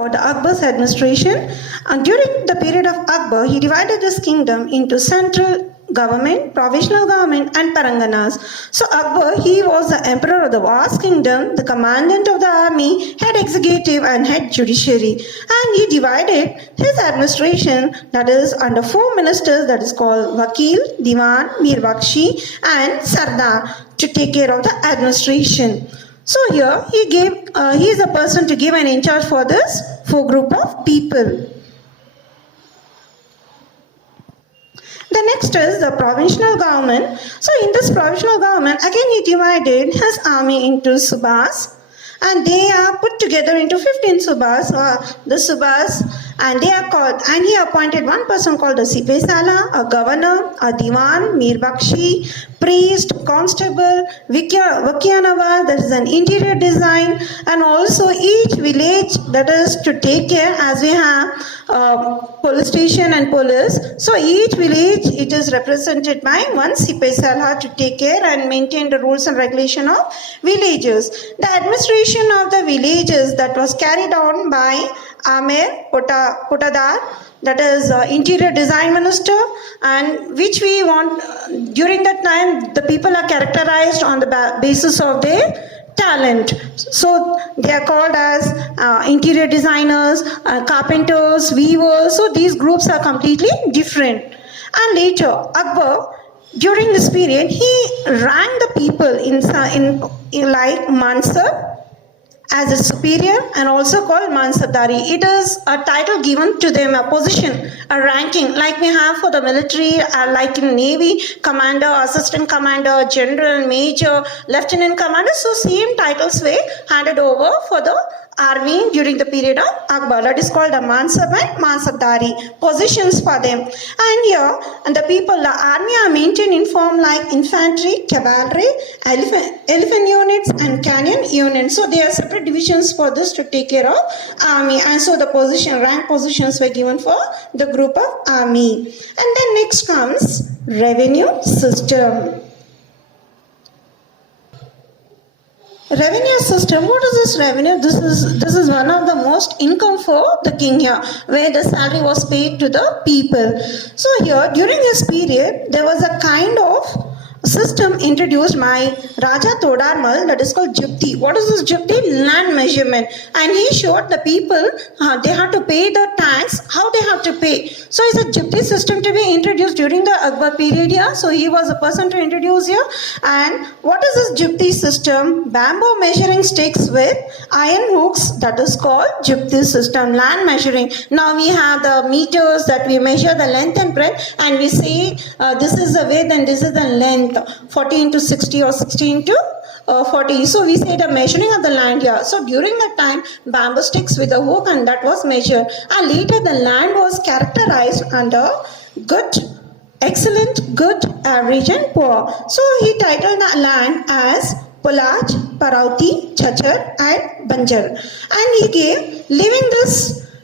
about Akbar's administration. During the period of Akbar, he divided his kingdom into central government, provisional government, and Paranganas. So Akbar, he was the emperor of the vast kingdom, the commandant of the army, head executive, and head judiciary. And he divided his administration, that is under 4 ministers, that is called Vakil, Diwan, Mir Bakshi, and Sardar, to take care of the administration. So here he is a person to give an in charge for this 4 group of people. The next is the provincial government. So in this provincial government, again he divided his army into subas, and they are put together into 15 subas, the subas, and they are called, and he appointed one person called a Sipe Sala, a governor, a Diwan, Mir Bakshi, priest, constable, Vakyanava, that is an interior design, and also each village, that is to take care, as we have police station and police. So each village, it is represented by one Sipe Sala to take care and maintain the rules and regulation of villages. The administration of the villages that was carried on by Amir Potadar, that is interior design minister, and which we want during that time the people are characterized on the basis of their talent. So they are called as interior designers, carpenters, weavers. So these groups are completely different. And later Akbar, during this period, he ranked the people in like Mansab as a superior and also called Mansabdari. It is a title given to them, a position, a ranking, like we have for the military, like in Navy, commander, assistant commander, general, major, lieutenant commander. So same titles were handed over for the army during the period of Akbar. That is called a Mansab and Mansabdari, positions for them. And here, and the people, the army are maintained in form like infantry, cavalry, elephant units, and cannon units. So there are separate divisions for this to take care of army. And so the rank positions were given for the group of army. And then next comes revenue system. Revenue system. What is this revenue? This is one of the most income for the king here, where the salary was paid to the people. So here during this period there was a kind of system introduced by Raja Todarmal, that is called Jupti. What is this Jupti? Land measurement. And he showed the people they have to pay the tax, how they have to pay. So is a Jupti system to be introduced during the Akbar period here. So he was a person to introduce here. And what is this Jupti system? Bamboo measuring sticks with iron hooks, that is called Jupti system, land measuring. Now we have the meters that we measure the length and breadth, and we say this is the width and this is the length, 40 into 60 or 60 into 40. So we say the measuring of the land here. So during that time, bamboo sticks with a hook, and that was measured. And later the land was characterized under good, excellent, good, average, and poor. So he titled the land as Polaj, Parauti, Chachar, and Banjar. And he gave living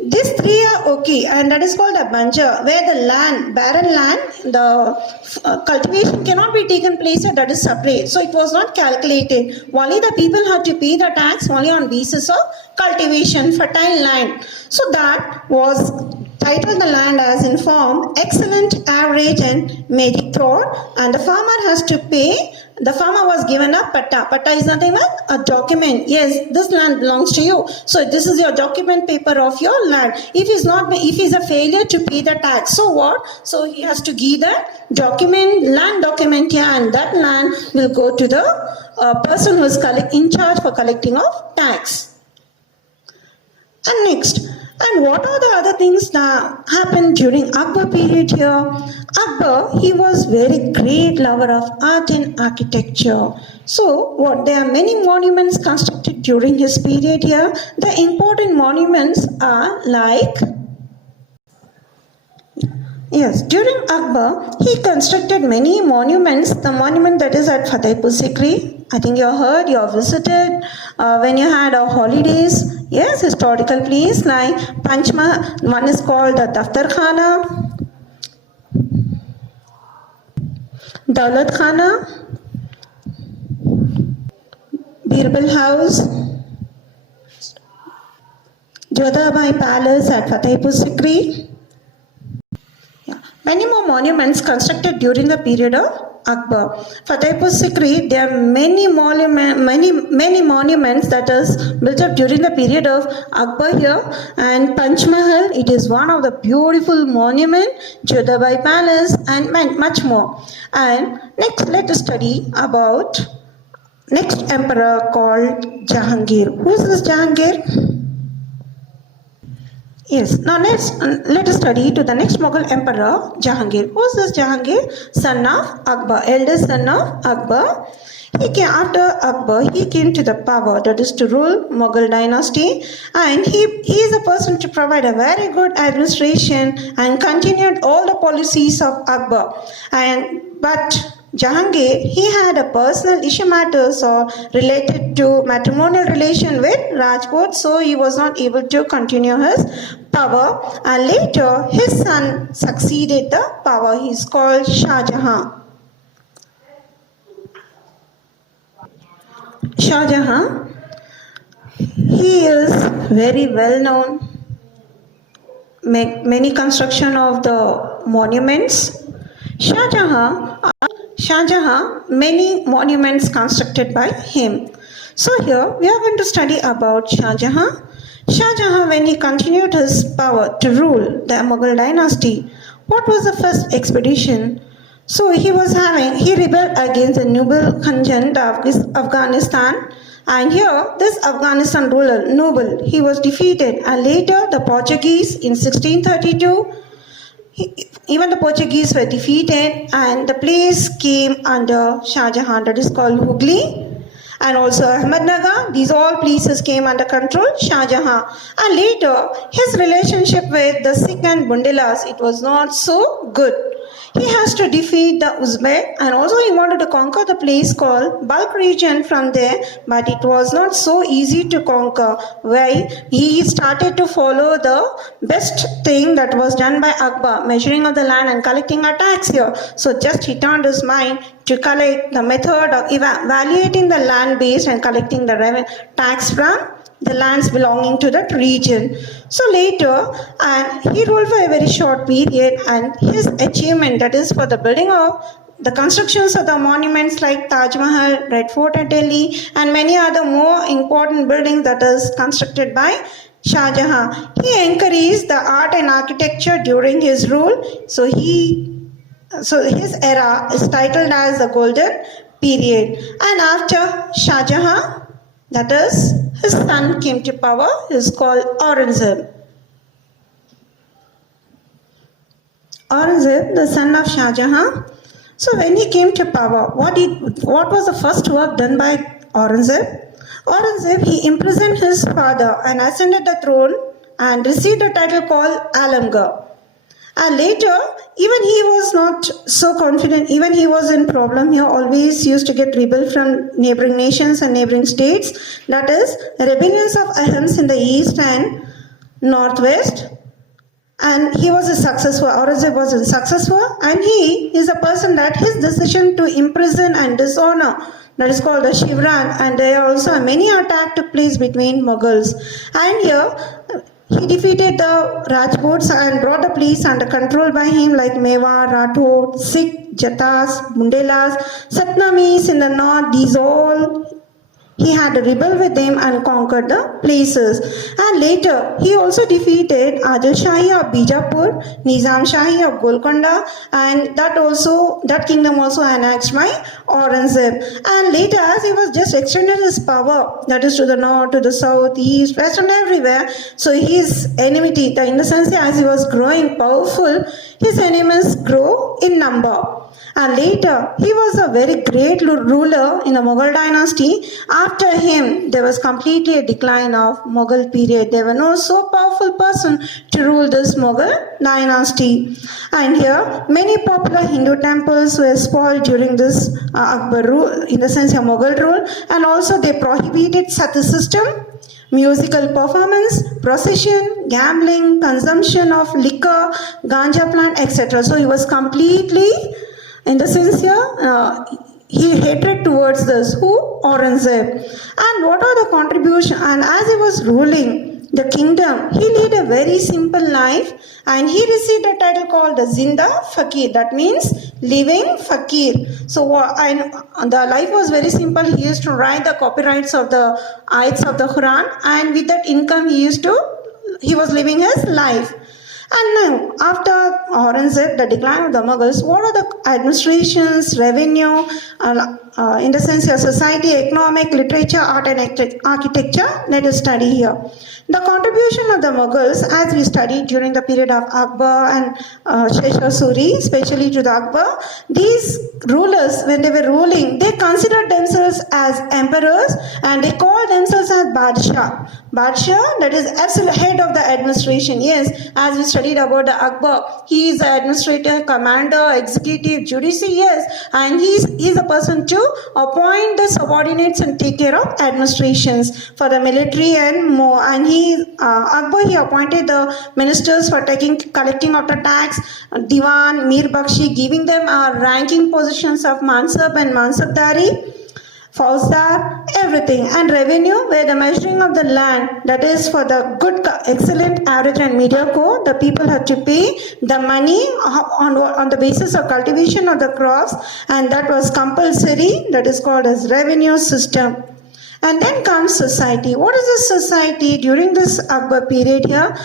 these 3 are okay, and that is called a Banjar, where the land, barren land, the cultivation cannot be taken place, and that is separate. So it was not calculated. Only the people had to pay the tax only on basis of cultivation, fertile land. So that was titled the land as in form excellent, average, and mediocre, and the farmer has to pay. The farmer was given a patta. Patta is nothing but a document. Yes, this land belongs to you. So this is your document paper of your land. If he's a failure to pay the tax, so what? So he has to give the document, land document here, and that land will go to the person who is in charge for collecting of tax. And next, and what are the other things that happened during Akbar period here? Akbar, he was very great lover of art and architecture. So there are many monuments constructed during his period here. The important monuments are like, yes, during Akbar, he constructed many monuments. The monument that is at Fatehpur Sikri, I think you heard, you visited when you had our holidays. Yes, historical place like Panchma, one is called the Daftar Khana, Daulat Khana, Birbal House, Jodhabai Palace at Fatehpur Sikri. Yeah. Many more monuments constructed during the period of Akbar. Fatehpur Sikri, there are many monuments that is built up during the period of Akbar here. And Panchmahal, it is one of the beautiful monument, Jodhabai Palace, and much more. And next, let us study about next emperor called Jahangir. Who is this Jahangir? Yes, now let us study to the next Mughal emperor, Jahangir. Who is this Jahangir? Son of Akbar, eldest son of Akbar. After Akbar, he came to the power, that is to rule Mughal dynasty, and he is a person to provide a very good administration and continued all the policies of Akbar. But Jahangir, he had a personal issue matters or related to matrimonial relation with Rajput, so he was not able to continue his power. And later, his son succeeded the power. He is called Shah Jahan. Shah Jahan, he is very well known. Make many construction of the monuments. Shah Jahan, many monuments constructed by him. So here we are going to study about Shah Jahan. Shah Jahan, when he continued his power to rule the Mughal dynasty, what was the first expedition? So he rebelled against the Noble Khanjan of Afghanistan, and here this Afghanistan ruler, Noble, he was defeated, and later the Portuguese in 1632, even the Portuguese were defeated, and the place came under Shah Jahan, that is called Hooghly, and also Ahmednagar. These all places came under control Shah Jahan. And later, his relationship with the Sikh and Bundelas, it was not so good. He has to defeat the Uzbek, and also he wanted to conquer the place called Balkh region from there, but it was not so easy to conquer. Why? He started to follow the best thing that was done by Akbar, measuring of the land and collecting a tax here. So just he turned his mind to collect the method of evaluating the land base and collecting the tax from the lands belonging to that region. So later, and he ruled for a very short period, and his achievement, that is for the building of the constructions of the monuments like Taj Mahal, Red Fort at Delhi, and many other more important buildings that is constructed by Shah Jahan. He encouraged the art and architecture during his rule. So his era is titled as the Golden Period. And after Shah Jahan, that is, his son came to power, he is called Aurangzeb. Aurangzeb, the son of Shah Jahan. So when he came to power, what was the first work done by Aurangzeb? Aurangzeb, he imprisoned his father and ascended the throne and received a title called Alamgir. And later, even he was not so confident, even he was in problem. He always used to get rebel from neighboring nations and neighboring states. That is, rebellions of Ahams in the east and northwest. And he was successful. Aurangzeb was successful, and he is a person that his decision to imprison and dishonor, that is called the Shivran, and there also many attacks took place between Mughals. And here, he defeated the Rajputs and brought the place under control by him, like Mewar, Rathod, Sikh, Jatas, Bundelas, Satnamis in the north. These all he had to rebel with them and conquered the places. And later, he also defeated Adil Shahi of Bijapur, Nizam Shahi of Golconda, and that kingdom also annexed by Aurangzeb. And later, as he was just extended his power, that is to the north, to the south, east, west, and everywhere, so his enmity, in the sense as he was growing powerful, his enemies grow in number. And later, he was a very great ruler in the Mughal dynasty. After him, there was completely a decline of Mughal period. There were no so powerful person to rule this Mughal dynasty. And here, many popular Hindu temples were spoiled during this Akbar rule, in the sense of Mughal rule. And also they prohibited Sati system, musical performance, procession, gambling, consumption of liquor, ganja plant, etc. So he was completely, in the sense here, he hated towards this, who? Aurangzeb. And what are the contribution? And as he was ruling, the kingdom, he led a very simple life and he received a title called the Zinda Fakir. That means living Fakir. So the life was very simple. He used to write the copyrights of the ayats of the Quran, and with that income he was living his life. And now, after Aurangzeb, the decline of the Mughals, what are the administrations, revenue, in the sense of society, economic, literature, art and architecture? Let us study here. The contribution of the Mughals, as we studied during the period of Akbar and Sher Suri, especially to the Akbar, these rulers, when they were ruling, they considered themselves as emperors and they called themselves as Badshah. Badshah, that is absolute head of the administration. Yes, as we studied about the Akbar, he is the administrator, commander, executive, judiciary, yes, and he is a person to appoint the subordinates and take care of administrations for the military and more. And Akbar, he appointed the ministers for collecting of the tax, Diwan, Mir Bakshi, giving them ranking positions of Mansab and Mansabdari, Fauzdar, everything, and revenue, where the measuring of the land, that is for the good, excellent, average and mediocre, the people had to pay the money on the basis of cultivation of the crops, and that was compulsory. That is called as revenue system. And then comes society. What is the society during this Akbar period here?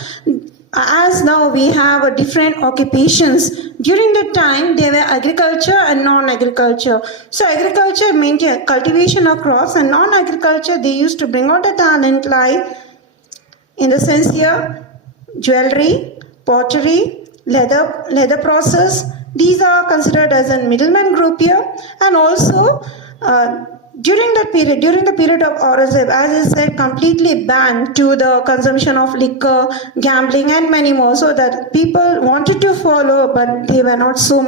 As now we have different occupations. During the time, there were agriculture and non-agriculture. So agriculture meant cultivation of crops, and non-agriculture, they used to bring out the talent like, in the sense here, jewelry, pottery, leather process. These are considered as a middleman group here. And also, during the period of Aurangzeb, as I said, completely banned to the consumption of liquor, gambling and many more, so that people wanted to follow, but they were not so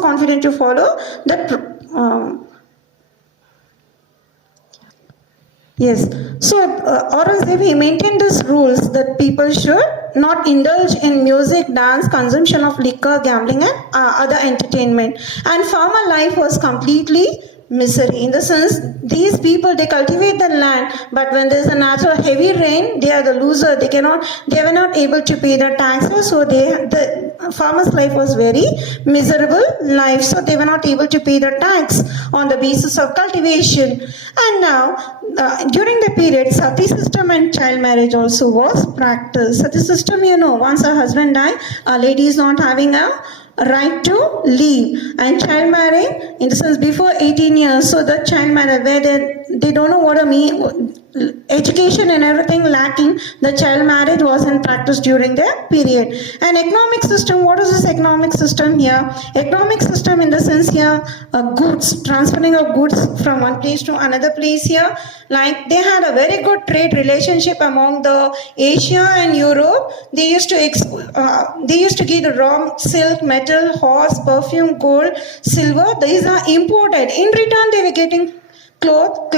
confident to follow that. Yes, so Aurangzeb, he maintained these rules that people should not indulge in music, dance, consumption of liquor, gambling and other entertainment. And farmer life was completely misery, in the sense these people, they cultivate the land, but when there is a natural heavy rain, they are the loser. They were not able to pay the taxes, so the farmer's life was very miserable life, so they were not able to pay the tax on the basis of cultivation. And now during the period, sati system and child marriage also was practiced. Sati system, once a husband died, a lady is not having a right to leave, and child marriage, in the sense before 18 years, so the child marriage where they don't know what education and everything lacking, the child marriage was in practice during their period. And economic system, what is this economic system here? Economic system in the sense here, goods, transferring of goods from one place to another place here. Like they had a very good trade relationship among the Asia and Europe. They used to give the raw silk, metal, horse, perfume, gold, silver. These are imported. In return, they were getting cloth,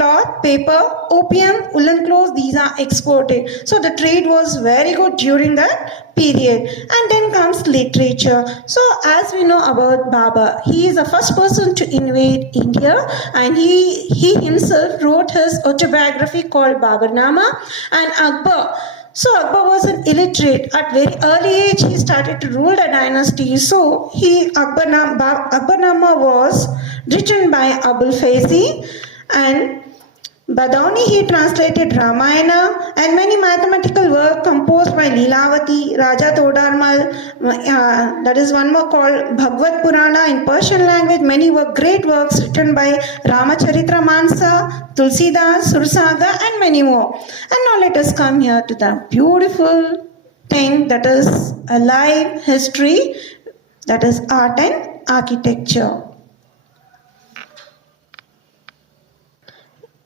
paper, opium, woolen clothes. These are exported. So the trade was very good during that period. And then comes literature. So as we know about Babur, he is the first person to invade India, and he himself wrote his autobiography called Baburnama. And Akbar, so Akbar was an illiterate. At very early age, he started to rule the dynasty. So Akbarnama was written by Abul Faizi, and Badauni, he translated Ramayana, and many mathematical work composed by Leelavati, Raja Todarmal, that is one more called Bhagavad Purana in Persian language. Many great works written by Ramacharitra Mansa, Tulsidas, Sursaga and many more. And now let us come here to the beautiful thing, that is a live history, that is art and architecture.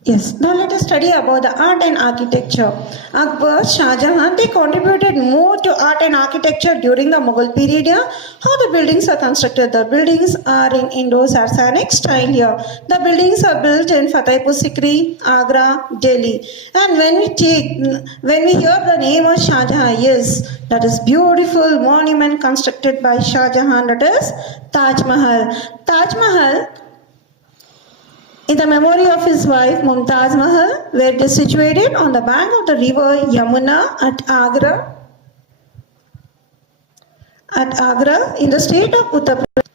Yes, now let us study about the art and architecture. Akbar, Shah Jahan, they contributed more to art and architecture during the Mughal period here. How the buildings are constructed? The buildings are in Indo-Saracenic style here. The buildings are built in Fatehpur Sikri, Agra, Delhi. And when we hear the name of Shah Jahan, yes, that is beautiful monument constructed by Shah Jahan, that is Taj Mahal. Taj Mahal, in the memory of his wife Mumtaz Mahal, where it is situated on the bank of the river Yamuna at Agra. In the state of Uttar Pradesh.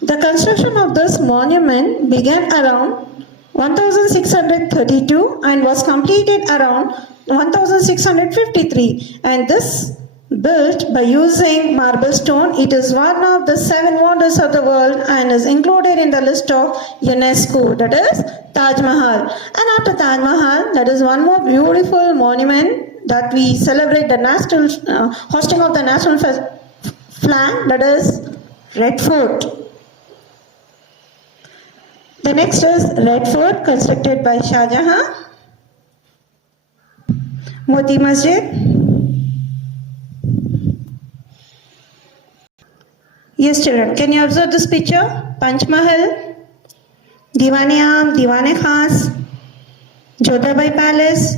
The construction of this monument began around 1632 and was completed around 1653, and this built by using marble stone. It is one of the 7 wonders of the world and is included in the list of UNESCO, that is Taj Mahal. And after Taj Mahal, that is one more beautiful monument that we celebrate the national hosting of the national flag, that is Red Fort. The next is Red Fort, constructed by Shah Jahan. Moti Masjid. Yes, children, can you observe this picture? Panch Mahal, Diwan-e-Aam, Diwan-e-Khas, Jodhabai Palace.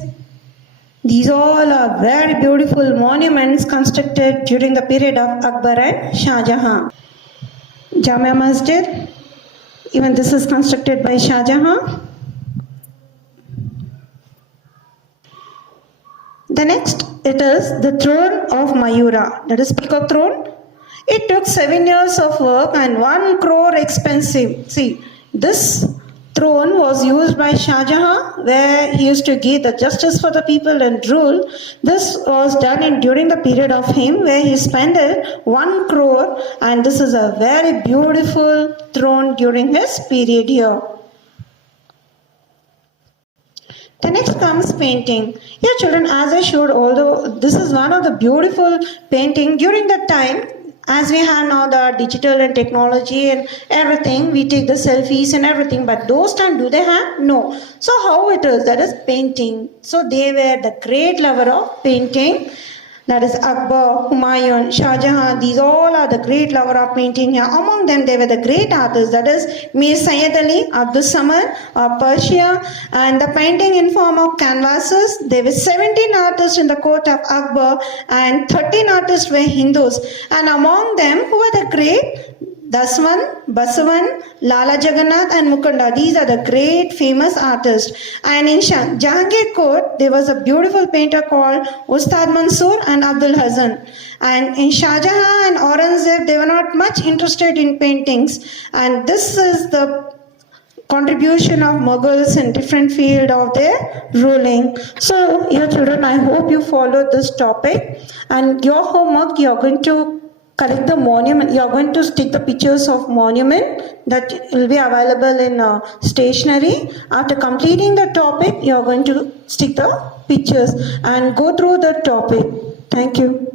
These all are very beautiful monuments constructed during the period of Akbar and Shah Jahan. Jamia Masjid, even this is constructed by Shah Jahan. The next, it is the throne of Mayura, that is Peacock throne. It took 7 years of work and 1 crore expensive. See, this throne was used by Shah Jahan, where he used to give the justice for the people and rule. This was done during the period of him, where he spent 1 crore, and this is a very beautiful throne during his period here. The next comes painting. Here, children, as I showed, although this is one of the beautiful painting during that time, as we have now the digital and technology and everything, we take the selfies and everything, but those times do they have? No. So how it is? That is painting. So they were the great lover of painting. That is Akbar, Humayun, Shah Jahan. These all are the great lover of painting here. Among them, they were the great artists. That is Mir Syed Ali, Abdul Samad of Persia, and the painting in form of canvases. There were 17 artists in the court of Akbar, and 13 artists were Hindus. And among them, who were the great? Daswan, Basavan, Lala Jagannath and Mukunda. These are the great famous artists. And in Jahangir court, there was a beautiful painter called Ustad Mansoor and Abdul Hasan. And in Shah Jahan and Aurangzeb, they were not much interested in paintings. And this is the contribution of Mughals in different field of their ruling. So, your children, I hope you followed this topic. And your homework, you are going to collect the monument. You are going to stick the pictures of monument that will be available in stationery. After completing the topic, you are going to stick the pictures and go through the topic. Thank you.